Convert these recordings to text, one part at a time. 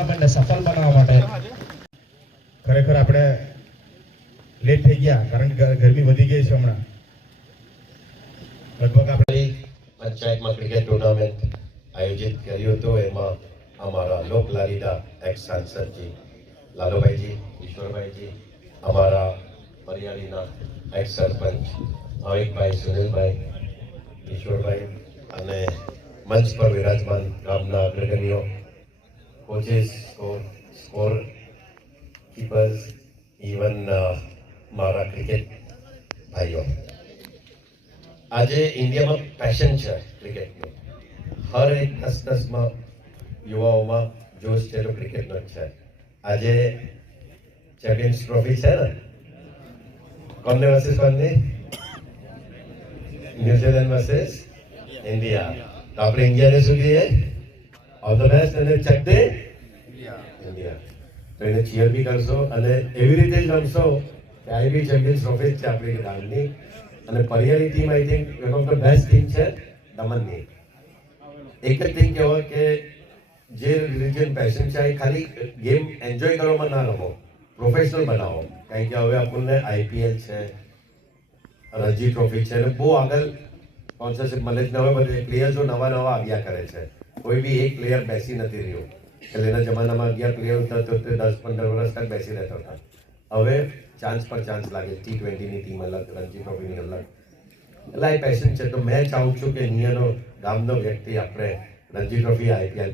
ટુર્નામેન્ટને સફળ બનાવવા માટે ખરેખર આપણે લેટ થઈ ગયા, કારણ કે ગરમી વધી ગઈ છે હમણાં. લગભગ આપણે પંચાયતમાં ક્રિકેટ ટુર્નામેન્ટ આયોજિત કર્યું હતું. એમાં અમારા લોકલાલીલા એક્સ સાંસદજી લાલુભાઈજી, ઈશ્વરભાઈજી, અમારા પરિયાળીના એક્સ સરપંચ ભાવિકભાઈ, સુનિલભાઈ, ઈશ્વરભાઈ અને મંચ પર વિરાજમાન ગામના અગ્રગણીઓ, કોચિસ, સ્કોર કીપર્સ, ઇવન મારા ક્રિકેટ ભાઈઓ. આજે ઇન્ડિયામાં પેશન છે ક્રિકેટનું. હર એક 10-10માં યુવાઓમાં જોશ છે તો ક્રિકેટનો જ છે. આજે ચેમ્પિયન્સ ટ્રોફી છે ને, કોને વર્સિસ કોની? New Zealand versus India. તો આપણે ઇન્ડિયાને શું કહીએ? ઓલ ધ બેસ્ટ અને ચેક દે ઇન્ડિયા. તો એને ચીયર બી કરશો અને એવી રીતે જ રમશો કે આ બી ચેમ્પિયન્સ ટ્રોફી જ છે આપણી ગ્રાઉન્ડની. અને Pariyari team I think one of the best team છે દમણની. એક જ થિંગ કહેવાય કે જે રિલિજન પેશન છે એ ખાલી ગેમ એન્જોય કરવામાં ના રમો, પ્રોફેશનલ બનાવો. કારણ કે હવે આપણને આઈપીએલ છે, રણજી ટ્રોફી છે, અને બહુ આગળ સ્પોન્સરશિપ મળે છે. હવે બધે પ્લેયર્સો નવા આવ્યા કરે છે. કોઈ બી એક પ્લેયર બેસી નથી રહ્યો. પહેલાના જમાનામાં 11 પ્લેયર હતા તો 10-15 વર્ષ તક બેસી રહેતા હતા. હવે ચાન્સ પર ચાન્સ લાગે. T20ની ટીમ અલગ, રણજી ટ્રોફીની અલગ. એટલે આ પેશન છે. તો મેં ચાહું છું કે અહીંયાનો ગામનો વ્યક્તિ આપણે રણજી ટ્રોફી આઈપીએલ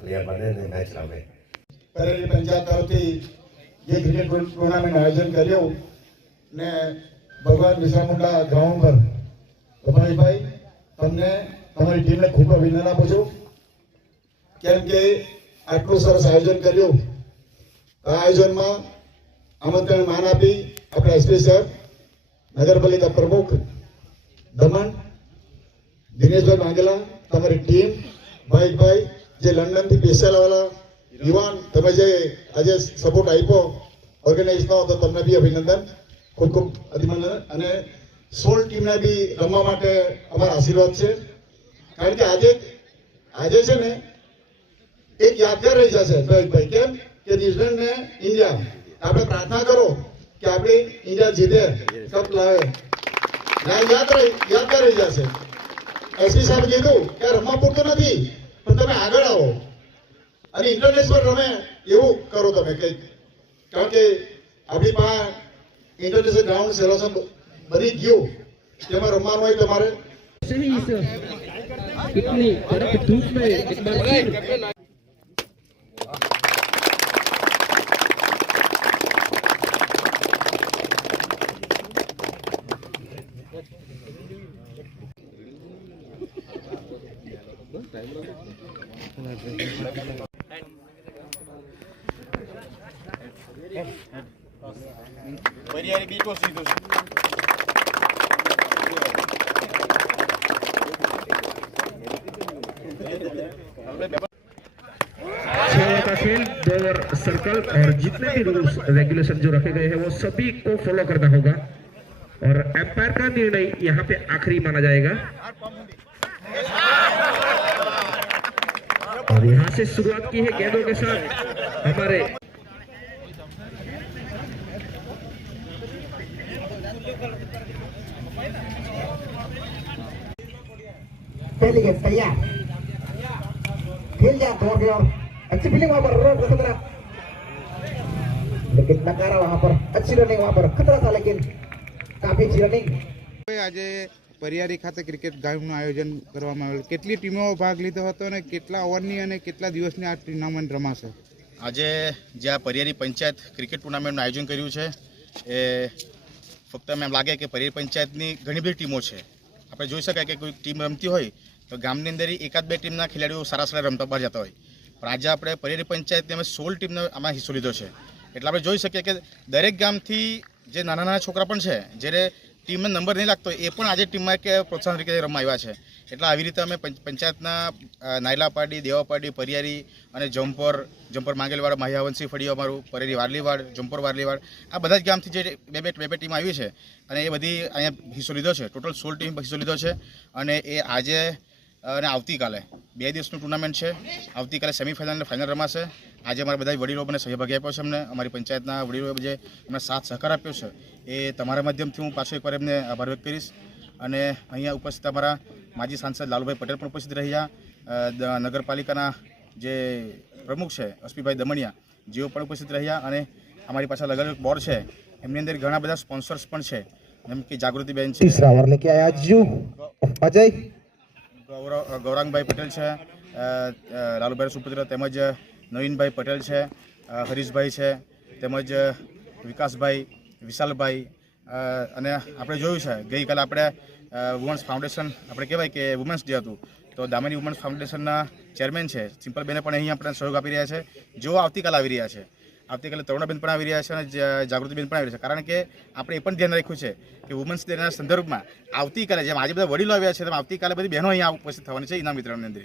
પ્લેયર બને અને મેચ રમે. કરેલી પંચાયત તરફથી જે ક્રિકેટ ટુર્નામેન્ટ આયોજન કર્યું ને ભગવાન બિરસા મુંડા ગ્રાઉન્ડ પર, તો મહેશભાઈ તમને તમારી ટીમને ખૂબ અભિનંદન આપું છું. કેમ કે આટલું સરસ આયોજન કર્યું. આ આયોજનમાં આમંત્રણ માન આપી આપણા એસપી સાહેબ, નગરપાલિકા પ્રમુખ દમણ દિનેશભાઈ માંગેલા, તમારી ટીમ, ભાઈ જે લંડનથી પેશિયાવાળા યુવાન, તમે જે આજે સપોર્ટ આપ્યો ઓર્ગેનાઇઝનો, તો તમને બી અભિનંદન, ખૂબ અભિનંદન. અને 16 ટીમને બી રમવા માટે અમારા આશીર્વાદ છે. કારણ કે આજે છે ને એક યાદગાર રહી જશે ભાઈ. કેમ કે ન્યુઝીલેન્ડ ને ઇન્ડિયા, આપણે પ્રાર્થના કરો કે આપણે ઇન્ડિયા જીતે, કપ લાવે, યાદગાર રહી જશે. એસપી સાહેબ કીધું કે રમવા પૂરતું નથી, પણ તમે આગળ આવો અને ઇન્ટરનેશનલ રમે એવું કરો તમે કંઈક. કારણ કે આપણી પાસે ઇન્ટરનેશનલ ગ્રાઉન્ડ સેલેક્શન બની ગયું, તેમાં રમવાનું હોય તમારે. इतनी कड़क धूप में एक बार फिर परियारी बीको सीधो का खेल 2 ओवर सर्कल और जितने भी रूल्स रेगुलेशन जो रखे गए हैं वो सभी को फॉलो करना होगा और एम्पायर का निर्णय यहाँ पे आखिरी माना जाएगा। और यहाँ से शुरुआत की है गेंदों के साथ हमारे पहली गेंद तैयार, खेल जा दो और अच्छी फील्डिंग वहां पर, खतरा, लेकिन नकारा वहां पर, अच्छी रनिंग वहां पर, खतरा था लेकिन काफी अच्छी रनिंग. આજે પરિયારી ખાતે ક્રિકેટ ગ્રાઉન્ડનું આયોજન કરવામાં આવેલું. કેટલી ટીમો ભાગ લીધો હતો અને કેટલા ઓવરની અને કેટલા દિવસની આ ટુર્નામેન્ટ રમાશે? આજે જે આ પરિયારી પંચાયત ક્રિકેટ ટુર્નામેન્ટનું આયોજન કર્યું છે એ ફક્ત એમ લાગે કે પરિયારી પંચાયતની ઘણી બધી ટીમો છે. આપણે જોઈ શકાય કે કોઈ ટીમ રમતી હોય તો ગામની અંદર 1-2 ટીમના ખેલાડીઓ સારા રમતા બહાર જતા હોય. પણ આજે આપણે પરિયારી પંચાયતની અમે 16 ટીમનો આમાં હિસ્સો લીધો છે. એટલે આપણે જોઈ શકીએ કે દરેક ગામથી જે નાના છોકરા પણ છે, જ્યારે ટીમને નંબર નહીં લાગતો એ પણ આજે ટીમમાં કે પ્રોત્સાહન તરીકે રમવા આવ્યા છે. એટલે આવી રીતે અમે પંચાયતના નાયલાપાડી, દેવાપાડી, પરિયારી અને જમ્પર માંગેલવાડ, મહિયાવંશી ફળીઓ, અમારું પરિયારી વારલીવાડ, જમ્પર વારલીવાડ, આ બધા જ ગામથી જે બે ટીમ આવી છે અને એ બધી અહીંયા હિસ્સો લીધો છે. ટોટલ 16 ટીમ હિસ્સો લીધો છે. અને એ આજે અને આવતીકાલે 2 દિવસનું ટુર્નામેન્ટ છે. આવતીકાલે સેમિફાઇનલ અને ફાઇનલ રમાશે. આજે અમારા બધા વડીલો મને સહભાગી આપ્યો છે. અમને અમારી પંચાયતના વડીલોએ જે અમને સાથ સહકાર આપ્યો છે એ તમારા માધ્યમથી હું પાછો એકવાર એમને આભાર વ્યક્ત કરીશ. અને અહીંયા ઉપસ્થિત અમારા માજી સાંસદ લાલુભાઈ પટેલ પણ ઉપસ્થિત રહ્યા, નગરપાલિકાના જે પ્રમુખ છે અશ્વિભાઈ દમણિયા જેઓ પણ ઉપસ્થિત રહ્યા, અને અમારી પાસે અલગ અલગ બોર્ડ છે એમની અંદર ઘણા બધા સ્પોન્સર્સ પણ છે, જેમ કે જાગૃતિબેન છે, तीसरा ओवर लेके आया अज्जू अजय ગૌરાંગભાઈ પટેલ છે, લાલુભાઈ સુપુત્ર, તેમજ નવીનભાઈ પટેલ છે, હરીશભાઈ છે, તેમજ વિકાસભાઈ, વિશાલભાઈ. અને આપણે જોયું છે ગઈકાલે આપણે વુમન્સ ફાઉન્ડેશન આપણે કહેવાય કે વુમન્સ ડે હતું, તો દામિની વુમન્સ ફાઉન્ડેશનના ચેરમેન છે સિમ્પલબેને પણ અહીં આપણે સહયોગ આપી રહ્યા છે, જેઓ આવતીકાલે આવી રહ્યા છે. આવતીકાલે તરુણાબેન પણ આવી રહ્યા છે અને જાગૃતિબેન પણ આવી રહ્યા છે, કારણ કે આપણે એ પણ ધ્યાન રાખ્યું છે કે વુમન્સ ડેના સંદર્ભમાં આવતીકાલે જેમ આજે બધા વડીલો આવ્યા છે તેમ આવતીકાલે બધી બહેનો અહીંયા ઉપસ્થિત થવાની છે ઇનામ વિતરણની અંદર.